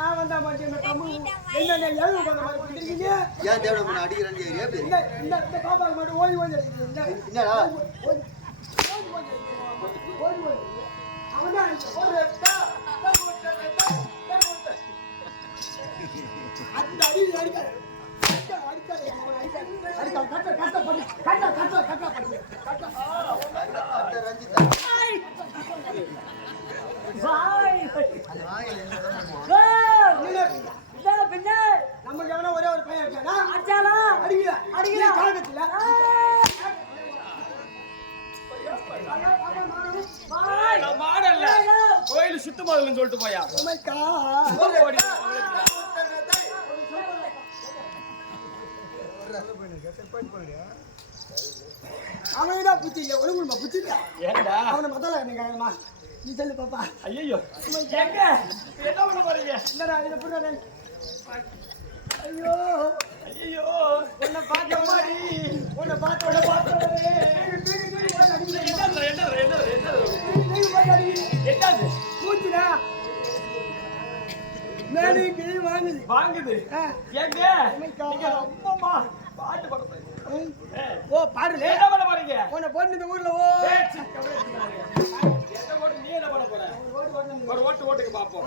நான் வந்தா மட்டும் ஏன் தேவை பண்ண அடிக்கிறேன்னு இந்த பாப்பாக்கு மட்டும் ஓடி ஓடி என்னடா அந்த அடி அடிக்காத நமக்கு எவனா ஒரே ஒரு பையன் இருக்கானா அடிக்கல அடிக்கல காலகத்துல கோயில் சுத்தமாதுன்னு சொல்லிட்டு போயா அவனதான் புத்தி இல்ல ஒழுங்குமா புத்தி இல்ல அவனை மதல நீங்க நீ சொல்லு பாப்பா ஐயோ எங்க என்ன பண்ண போறீங்க என்னடா இத புரியல ஐயோ ஐயோ உன்னை பார்த்த மாதிரி உன்னை பார்த்த வாங்குது எங்க அம்மா பாட்டு பாடுறேன் ஓ பாடுல என்ன பண்ண போறீங்க உன்னை போட்டு இந்த ஊர்ல ஓ எந்த ஓட்டு நீ என்ன பண்ண போற ஒரு ஓட்டுக்கு பாப்போம்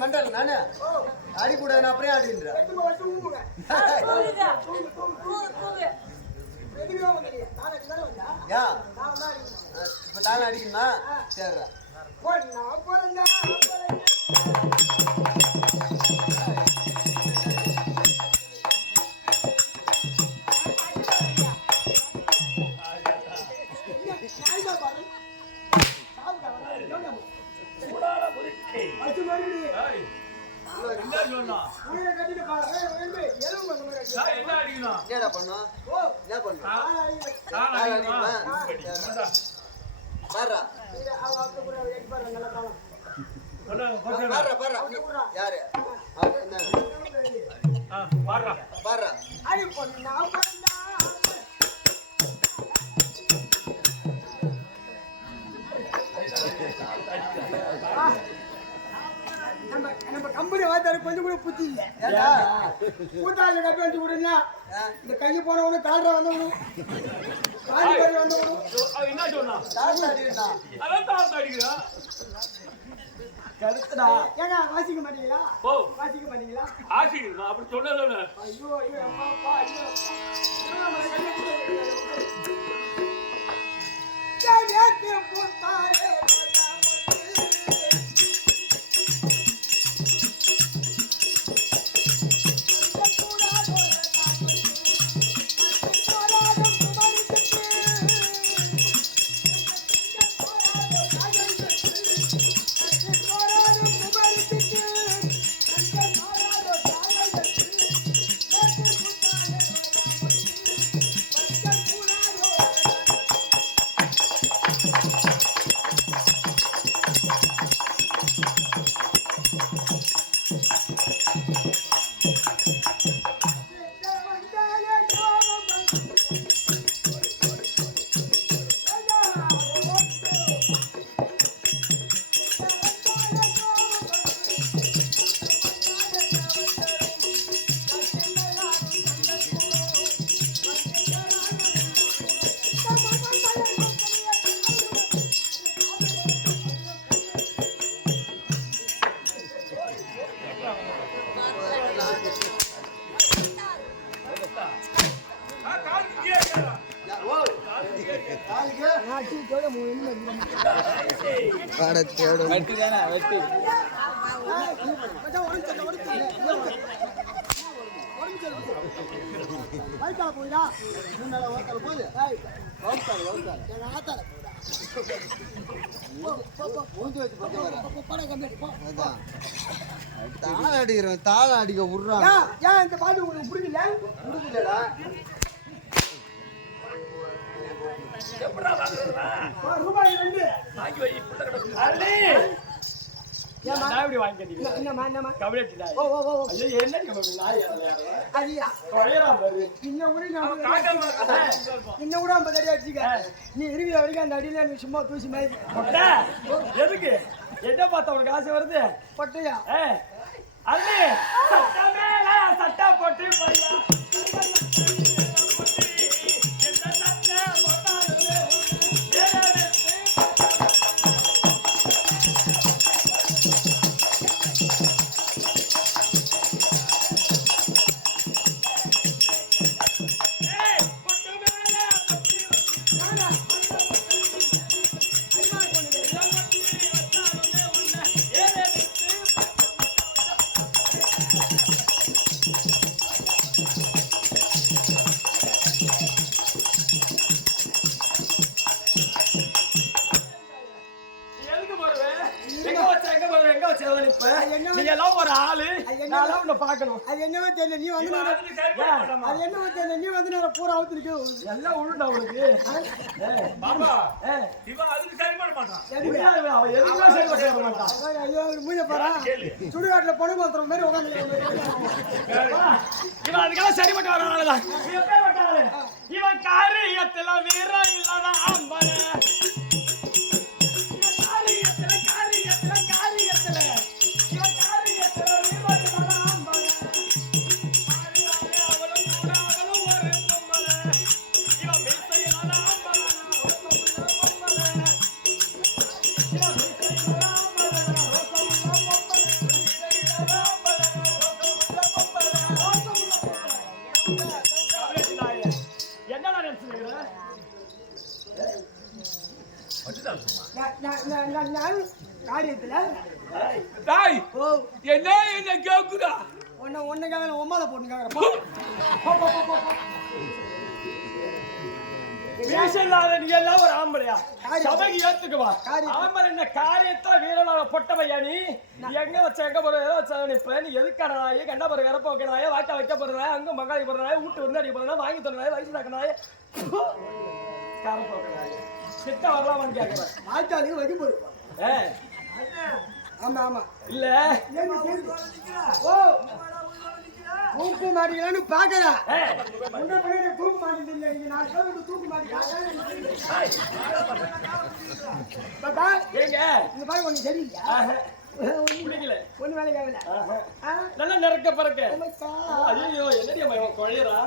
மண்டல் நானு அடிக்கூடாது நான் அப்படியே ஆடின்ற இப்ப தானே அடிக்கணுமா சரி என்ன பண்ணும் என்ன பண்ணும் யாரு பாரு நம்ம கம்பெனி வாய்த்தாரு கொஞ்சம் கூட புத்தி இல்ல கூட்டாளி கட்டி வச்சு விடுங்க இந்த கையை போனவனு கால்ற வந்தவனும் காலி வந்தவனும் என்ன சொன்னா கருத்துடா ஏங்க வாசிக்க மாட்டீங்களா வாசிக்க மாட்டீங்களா ஆசிக்கணும் அப்படி சொன்னது ஐயோ ஐயோ அப்பா ஐயோ பூத்தாரே தாள அடிக்க விடுறான். ஏன் இந்த பாட்டு உங்களுக்கு பிடிக்கல? பிடிக்கலடா. ரூபாய் 2 வாங்கி வை புள்ள கிடக்கு. அண்ணே நான் இப்படி வாங்கி கட்டிக்கிறேன். என்னமா கவலை எடுத்துடா. ஓ ஓ ஓ ஐயோ என்ன நீங்க நாய் ஏறல. ஐயா கொயரா பாரு. இன்னும் கூட நான் காக்கா மாட்டே. இன்னும் கூட 50 அடி அடிச்சுக்க. நீ இருக்கிற வரைக்கும் அந்த அடியில நீ சும்மா தூசி மாதிரி பொட்டை. எதுக்கு? என்ன பார்த்தா உனக்கு ஆசை வருது? பொட்டையா? அண்ணே சட்டை மேல சட்டை போட்டு பையா. நீ எல்லாம் ஒரு ஆளு நான் உன்னை பார்க்கணும். அது என்னவோ தெரியல. நீ வந்து அது என்னவோ தெரியல. நீ வந்து நேரம் பூரா அவுத்துருக்கு. எல்லாம் உழுண்டா உனக்கு. பாபா இவன் அதுக்கு சரி பண்ண மாட்டான். அவன் எதுக்குமே சரி பண்ண மாட்டான். ஐயோ மூஞ்ச பாரா. சுடுகாட்டுல பொண்ணு மாத்திரம் மாதிரி உட்காந்து இவன் அதுக்கெல்லாம் சரி பண்ண வரானதான். இவன் காரியத்துல வீரம் இல்லாத ஆம்பளை. காரியத்துல என்ன கேக்குதா? ஒன்னுக்காக ஒம்மால போட்டுக்காக பேசலாத நீ எல்லாம் ஒரு ஆம்பளையா? சபைக்கு ஏத்துக்குவா. ஆம்பளை என்ன காரியத்தை வீரனாக பொட்டவையா? நீ எங்க வச்ச எங்க போற ஏதோ வச்ச நிப்ப. நீ எதுக்கானாயே கண்ட போற கரப்ப வைக்கிறாயே வாய்க்கா வைக்க போறதாய அங்க மங்காளி போறதாய வீட்டு வந்து அடி போறதா வாங்கி தரனாய வயசு தாக்கனாய கரப்ப வைக்கிறாயே சிட்ட வரலாமான்னு கேட்கிறேன். வாய்க்காலுக்கு வைக்க போறேன். ஆமா ஆமா இல்ல ஓ தூக்கு மாட்டீங்களான்னு பாக்குறேன். தூக்கு மாட்டீங்க இல்ல. நீங்க 4 பேர் தூக்கு மாட்டீங்க. ஏங்க இந்த பாரு ஒண்ணு சரியில்லை. பிடிக்கல. ஒண்ணு வேலைக்கு ஆகல. நல்லா நிறக்க பறக்க. ஐயோ என்னடி அம்மா கொழையறா?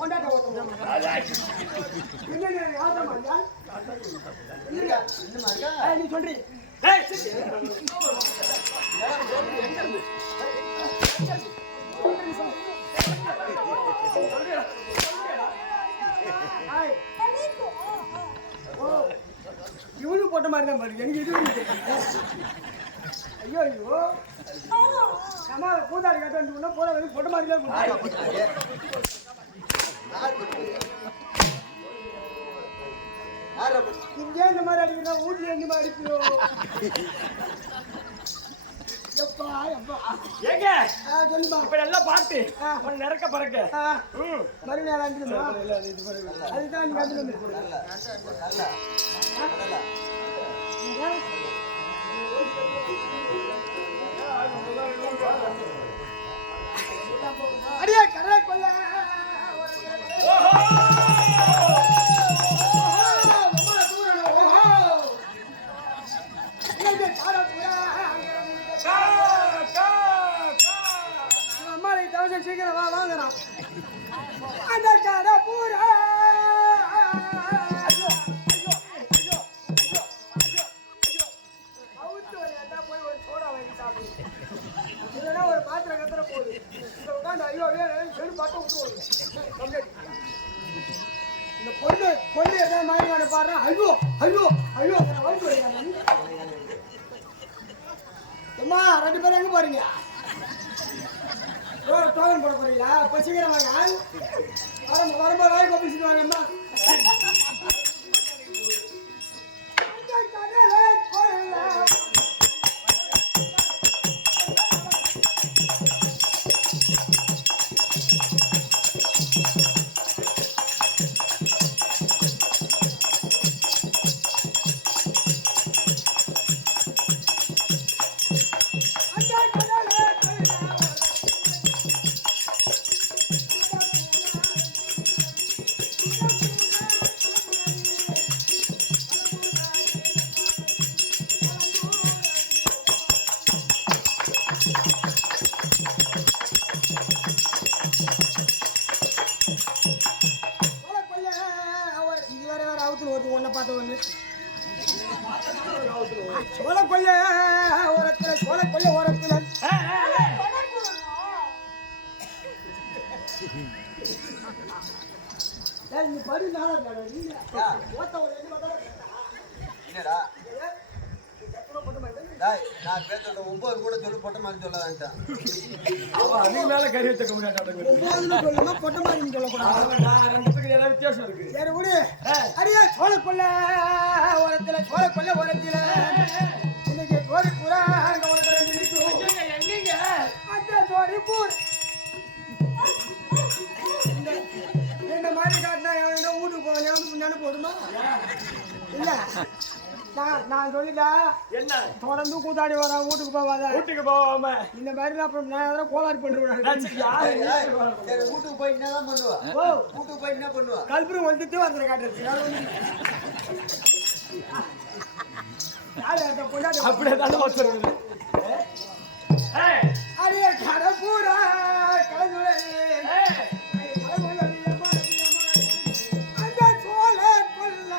கொண்டாட்ட ஐயா இல்லைங்க இன்னுமா இருக்கா? நீ சொல்றீ டேய் சித்தி. இவனு போட்ட மாதிரி தான் பாரு எனக்கு இது ஐயோ ஐயோ அம்மா கூத்தாடி கட்ட வந்து போற வந்து போட்ட மாதிரி தான் இங்கே இந்த மாதிரி அடிக்கிறா வீட்டுல இந்த மாதிரி அடிக்கிறோம் எப்பா எப்பா ஏங்க சொல்லுமா இப்ப நல்லா பாட்டு உன் நிறக்க பறக்க மறுநாள் அஞ்சுமா அதுதான் நீங்க அஞ்சு அடியே கடலை கொள்ள சீக்கிரம் வா வாங்குறான் அந்த கடை பூரா போய் ஒரு சோடா வாங்கி சாப்பிடு இல்லைன்னா ஒரு பாத்திரம் கத்துற போகுது இந்த உட்காந்து ஐயோ சரி பார்த்து விட்டுருவோம் இந்த பொண்ணு எதாவது மாதிரி வாங்க பாடுறா ஐயோ ஐயோ ஐயோ அம்மா 2 பேரும் எங்க போறீங்க டோக்கன் போட போறீங்களா இப்ப சீக்கிரம் வாங்க வரும்போது வாங்கி கொப்பிச்சுட்டு வாங்க அம்மா ஒன்ன பார்த்த ஒண்ணு சோழ கொல்ல ஓரத்துல நீ படி நாளா என்னடா நான் பேசுறது 9 கூட சொல்லு பொட்ட மாதிரி சொல்ல வேண்டாம் அது மேல கறி வச்ச கம்மியா காட்டுங்க 9 சொல்லுமா பொட்ட மாதிரி சொல்லக்கூடாது ரெண்டுத்துக்கு ஏதாவது வித்தியாசம் இருக்கு சரி விடு அடியே சோழ கொல்ல ஓரத்துல இன்னைக்கு கோரி பூரா அங்க உனக்கு 2 இருக்கு எங்கங்க அந்த கோரி பூர் இந்த மாதிரி காட்டினா எவனோ வீட்டுக்கு போக நினைப்பு போதுமா இல்ல நான் சொல்லிட்டா என்ன தொடர்ந்து கூத்தாடி வரா வீட்டுக்கு போகாம இந்த மாதிரி அப்புறம் நான் எதனா கோளாறு பண்ணுவேன் வீட்டுக்கு போய் என்னதான் பண்ணுவா வீட்டுக்கு போய் என்ன பண்ணுவா கல்புரம் வந்துட்டு வந்து காட்டுறது அப்படியே தானே வச்சிருந்தது அடியே கடை பூரா கலந்துரை அந்த சோழ கொல்ல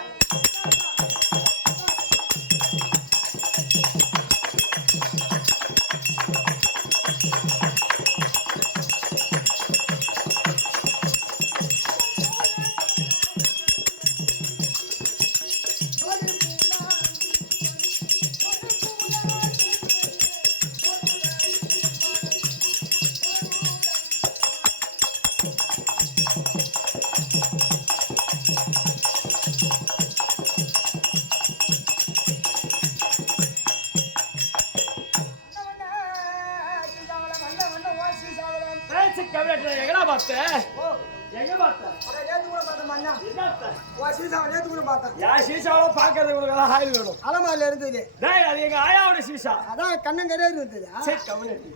எங்கடா பார்த்த எங்க பார்த்த நேத்து கூட பார்த்தேன் மண்ணா நேத்து கூட பார்த்தேன் யா சீசாவை பாக்குறது உங்களுக்கு ஆயில் வேணும் அலமாரில இருந்தது டேய் அது எங்க ஆயாவோட சீசா அதான் கண்ணங்கரையா இருந்தது சரி கம்யூனிட்டி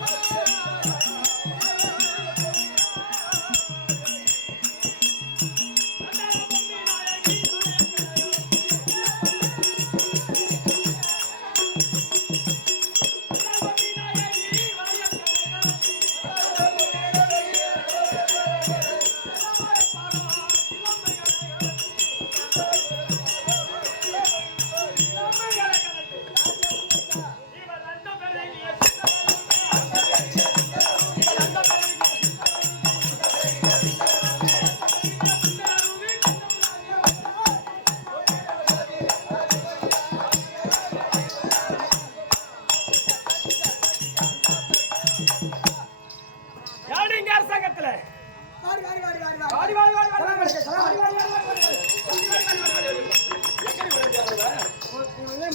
Thank you.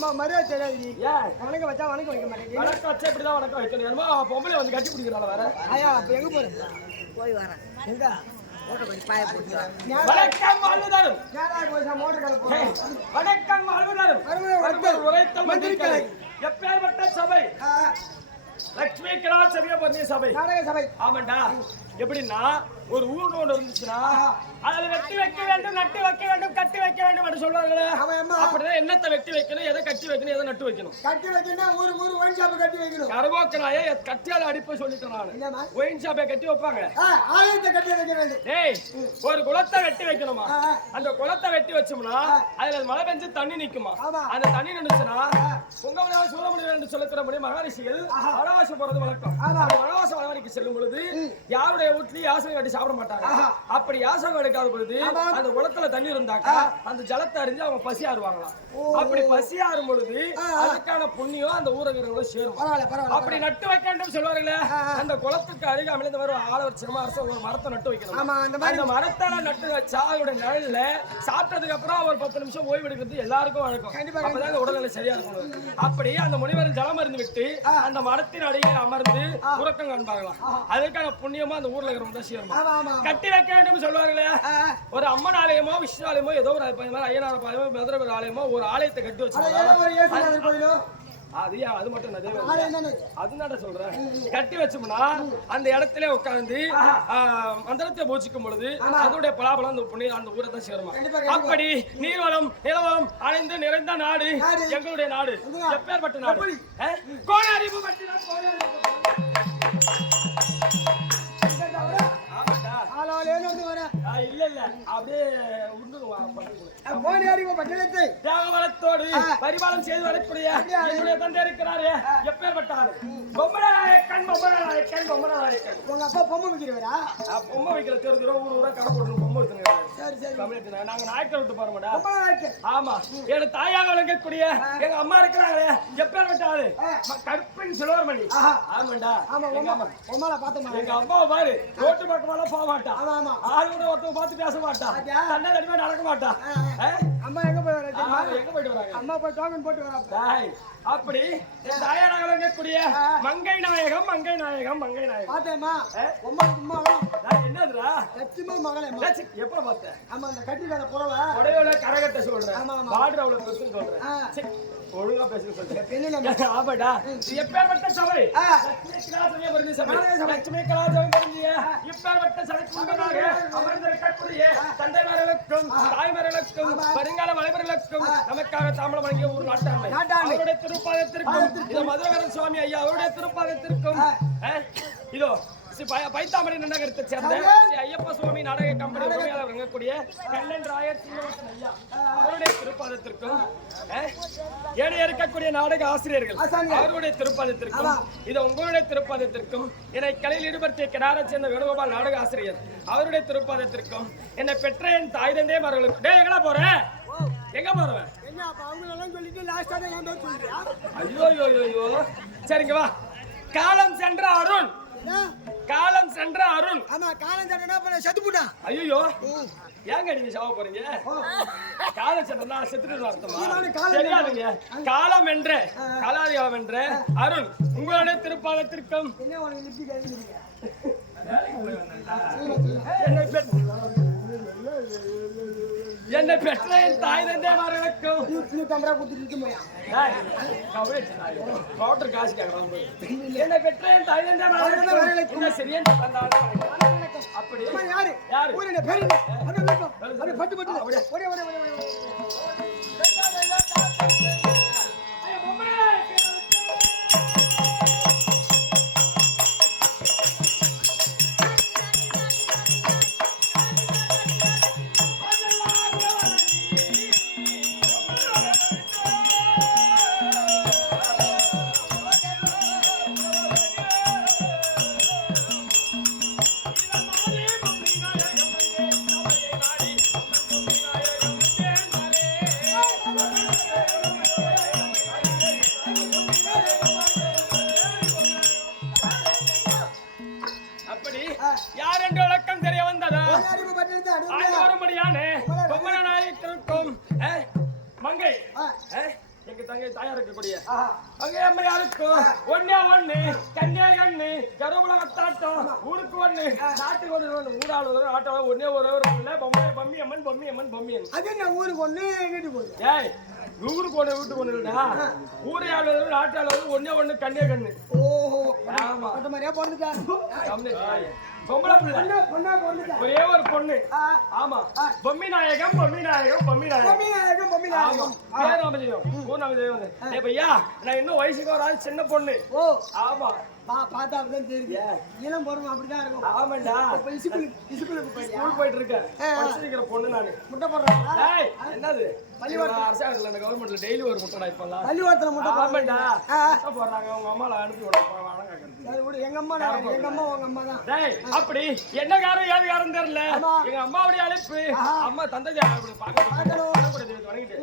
ஆமா மரியாதை தெரியாது நீ ஏன் வணக்கம் வச்சா வணக்கம் வைக்க மாட்டேன் வணக்கம் வச்சா இப்படிதான் வணக்கம் வைக்கணும் என்னமோ பொம்பளை வந்து கட்டி பிடிக்கிறாள் வேற ஐயா அப்ப எங்க போறேன் போய் வரேன் எங்க ஓட்ட கொஞ்சம் பாய போட்டு வணக்கம் வாழ்வுதாரும் நேரா போய் மோட்டர் கடை போறேன் வணக்கம் வாழ்வுதாரும் வணக்கம் உரைத்தல் மந்திரிக்கலை எப்பேற்பட்ட சபை லட்சுமி கிரா சபையா பண்ணி சபை நாடக சபை ஆமாண்டா எப்படின்னா ஒரு ஊர் ஒன்று இருந்துச்சுன்னா அதுல வெட்டி வைக்க வேண்டும் நட்டு வைக்க வேண்டும் கட்டி வைக்க வேண்டும் என்று சொல்வாங்களே அப்படிதான் என்னத்தை வெட்டி வைக்கணும் எதை கட்டி வைக்கணும் எதை நட்டு வைக்கணும் கட்டி வைக்கணும் ஊரு ஒயின் ஷாப் கட்டி வைக்கணும் கரவோக்கனாயே கட்டியால அடிப்ப சொல்லிட்டேன் நான் ஒயின் ஷாப்பை கட்டி வைப்பாங்க ஆலயத்தை கட்டி வைக்க வேண்டும் டேய் ஒரு குளத்தை வெட்டி வைக்கணுமா அந்த குளத்தை வெட்டி வச்சோம்னா அதுல மழை பெஞ்சு தண்ணி நிக்குமா அந்த தண்ணி நின்னுச்சுன்னா பொங்கமனால சூரமணி என்று சொல்லுகிறபடி மகாரிஷிகள் வனவாசம் போறது வழக்கம் வனவாசம் வனவரைக்கு செல்லும் பொழுது யாருடைய வீட்லயும் யாசகம் கட்டி சாப்பிட மாட்டாங்க அப்படி யாசகம் எடுக்காத பொழுது அந்த குளத்துல தண்ணி இருந்தாக்கா அந்த ஜலத்தை அறிஞ்சு அவங்க பசி ஆறுவாங்களாம் அப்படி பசி ஆறும் பொழுது அதுக்கான புண்ணியம் அந்த ஊரகங்களும் சேரும் அப்படி நட்டு வைக்க வேண்டும் சொல்வார்களே அந்த குளத்துக்கு அருகாமையில இந்த மாதிரி ஆலோசனமா அரசு ஒரு மரத்தை நட்டு வைக்கணும் அந்த மரத்தால நட்டு வச்சா அதோட நிழல்ல சாப்பிட்டதுக்கு அப்புறம் ஒரு 10 நிமிஷம் ஓய்வு எடுக்கிறது எல்லாருக்கும் வழக்கம் அப்பதான் உடல்நிலை சரியா இருக்கும் அப்படி அந்த முனிவர் ஜலம் இருந்து விட்டு அந்த மரத்தின் அடியில் அமர்ந்து உறக்கம் காண்பாங்களாம் அதுக்கான புண்ணியமா அந்த ஊர்ல இருக்கிறவங்க தான் சேரும் கட்டி வைக்க வேண்டும் சொல்லுவாங்களே ஒரு அம்மன் ஆலயமோ விஷ்ணு ஆலயமோ ஏதோ ஒரு ஐயனார் ஆலயமோ மதுரை ஆலயமோ ஒரு ஆலயத்தை கட்டி வச்சு அது மட்டும் அதுதான் சொல்றேன் கட்டி வச்சோம்னா அந்த இடத்துல உட்கார்ந்து மந்திரத்தை பூஜிக்கும் பொழுது அதோட பலாபலம் அந்த புண்ணிய அந்த ஊரை தான் சேருமா அப்படி நீர்வளம் நிலவளம் அடைந்து நிறைந்த நாடு எங்களுடைய நாடு எப்பேற்பட்ட நாடு கோணறிவு இல்ல அப்படியே தியாகவளத்தோடு பரிபாலம் செய்து வரக்கூடிய என்னுடைய தந்தை இருக்கிறாரு எப்பேற்பட்டாரு பொம்மநாயக்கன் உங்க அப்பா பொம்மை வைக்கிறவரா பொம்மை வைக்கிற தெரிஞ்சிடும் ஊரா கடை போட்டு பொம்மை வச்சுங்க நாங்க நாயக்கர் விட்டு போறோம்டா ஆமா என்னோட தாயாக விளங்கக்கூடிய எங்க அம்மா இருக்கிறாங்களே எப்பேற்பட்டாரு கருப்பின் சிலோர்மணி ஆமாண்டா பொம்மால பார்த்தோம் எங்க அம்மாவை பாரு ரோட்டு பக்கமெல்லாம் போக மாட்டா ஆளு கூட ஒருத்தவங்க பார்த்து பேச மாட்டா தண்டை தடிமா நடக்க மாட்டா அம்மா எங்க போய் வர எங்க போயிட்டு வராங்க அம்மா போய் டோக்கன் போட்டு வரா அப்படி தாயாராக விளங்கக்கூடிய மங்கை நாயகம் பாத்தேமா பொம்மா என்னதுடா லட்சுமி மகளே எப்ப பார்த்தேன் ஆமா அந்த கட்டி வேற புறவ உடையோல கரகட்ட சொல்றேன் பாடுற அவ்வளவு பெருசுன்னு சொல்றேன் ஒழுங்கா பேசுங்க சொல்றேன் ஆமாடா எப்பேற்பட்ட சபை லட்சுமி கலாச்சாரம் பொருந்திய இப்பேற்பட்ட சபைக்கு முன்பதாக அமர்ந்திருக்கக்கூடிய தந்தைமார்களுக்கும் தாய்மார்களுக்கும் வருங்கால வளைவர்களுக்கும் நமக்காக தாமலம் வழங்கிய ஒரு நாட்டாண்மை அவருடைய திருப்பாதத்திற்கும் இதோ மதுரகரன் சுவாமி ஐயா அவருடைய திருப்பாதத்திற்கும் இதோ பைத்தாமரை நகரத்தை சேர்ந்த ஐயப்ப சுவாமி நாடக கம்பெனி உரிமையாளர் வழங்கக்கூடிய கண்ணன் ராயர் சீனிவாசன் ஐயா அவருடைய திருப்பாதத்திற்கும் ஏழை இருக்கக்கூடிய நாடக ஆசிரியர்கள் அவருடைய திருப்பாதத்திற்கும் இது உங்களுடைய திருப்பாதத்திற்கும் என்னை கலையில் ஈடுபடுத்திய கிடார சேர்ந்த வேணுகோபால் நாடக ஆசிரியர் அவருடைய திருப்பாதத்திற்கும் என்னை பெற்ற என் தாய் தந்தைய மர்களுக்கு எங்கடா போறேன் எங்க போறவன் ஐயோ சரிங்க வா காலம் சென்ற அருண் ஆமா காலம் சென்றனா அப்ப செத்து போட்டான் ஐயோ ஏங்க நீங்க சாவ போறீங்க காலம் சென்றனா செத்துட்டு அர்த்தமா தெரியாதுங்க காலம் என்ற கலாரியாவம் என்ற அருண் உங்களுடைய திருப்பாதத்திற்கும் என்ன உனக்கு லிப்டி கேக்குறீங்க என்னை பெற்ற என் தாய் தந்தைமார்களுக்கும் காசு கேட்கலாம் என்னை பெற்ற என் தாய் தந்தைமார்களுக்கும் சரியா அப்படி யாரு பட்டு பட்டு யார் என்று விளக்கம் தெரிய வந்ததா வரும்படியான பொம்மநாயக்கருக்கும் மங்கை எங்க தங்கை தாயா இருக்கக்கூடிய ஆஹா. அங்கே அம்மையாருக்கும் ஒன்னே ஒண்ணு கண்ணே கண்ணு கருவபுல வட்டாட்டம் ஊருக்கு ஒண்ணு நாட்டுக்கு ஒண்ணு ஊராளு ஆட்டம் ஒன்னே ஒரு பொம்மி அம்மன் பொம்மி அம்மன் பொம்மி அம்மன் அது என்ன ஊருக்கு ஒண்ணு வீட்டுக்கு ஒண்ணு ஏய் ஊருக்கு ஒண்ணு வீட்டுக்கு ஒண்ணு இல்லடா ஊரே ஆளு நாட்டு ஆளு ஒன்னே ஒண்ணு கண்ணே கண்ணு ஓஹோ ஆமா அந்த மாதிரியா பொண்ணுக்கா பொம்பளை பிள்ளை பொண்ணா பொண்ணுக்கா ஒரே ஒரு பொண்ணு ஆமா பொம்மி நாயகம் பொம்மி நாயகம் பொம்மி நாயகம் ஆமா பேர் நாம தெரியும் ஊர் நாம தெரியும் ஏ பையா நான் இன்னும் வயசுக்கு ஒரு ஆள் சின்ன பொண்ணு ஓ ஆமா பார்த்தா அப்படிதான் தெரியுது இளம் பருவம் அப்படிதான் இருக்கும் ஆமாண்டா இப்ப இசுக்குளுக்கு போயிட்டியா? ஸ்கூல் போயிட்டு இருக்கேன் படிச்சிருக்கிற பொண்ணு நானு முட்டை போடுறாங்களா ஏய் என்னது பள்ளிவாசல் அரசாங்கத்துல கவர்மெண்ட்ல டெய்லி ஒரு முட்டைடா இப்பெல்லாம் பள்ளிவாசல முட்டை ஆமாண்டா ஆ. முட்டை போடுறாங்க உங்க அம்மால அனுப்பி விடுறாங்க வணங்க சரி விடு, எங்க அம்மா உங்க அம்மா தான் டேய் அப்படி என்ன காரம் ஏது காரம் தெரியல எங்க அம்மாவுடைய அழைப்பு அம்மா தந்தை அப்படி பார்க்கணும் வணங்கிட்டு